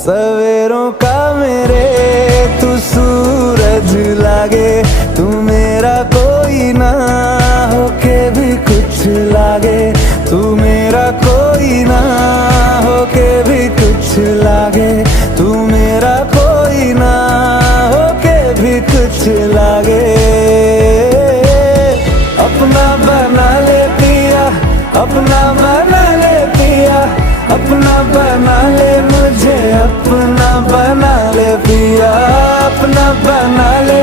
सवेरों का मेरे तू सूरज लागे, तू मेरा कोई ना होके भी कुछ लागे, तू मेरा कोई ना होके भी कुछ लागे, तू मेरा कोई ना होके भी कुछ लागे। अपना बना ले पिया, अपना बना ले पिया, अपना बना ले मुझे, अपना बना ले पिया, अपना बना ले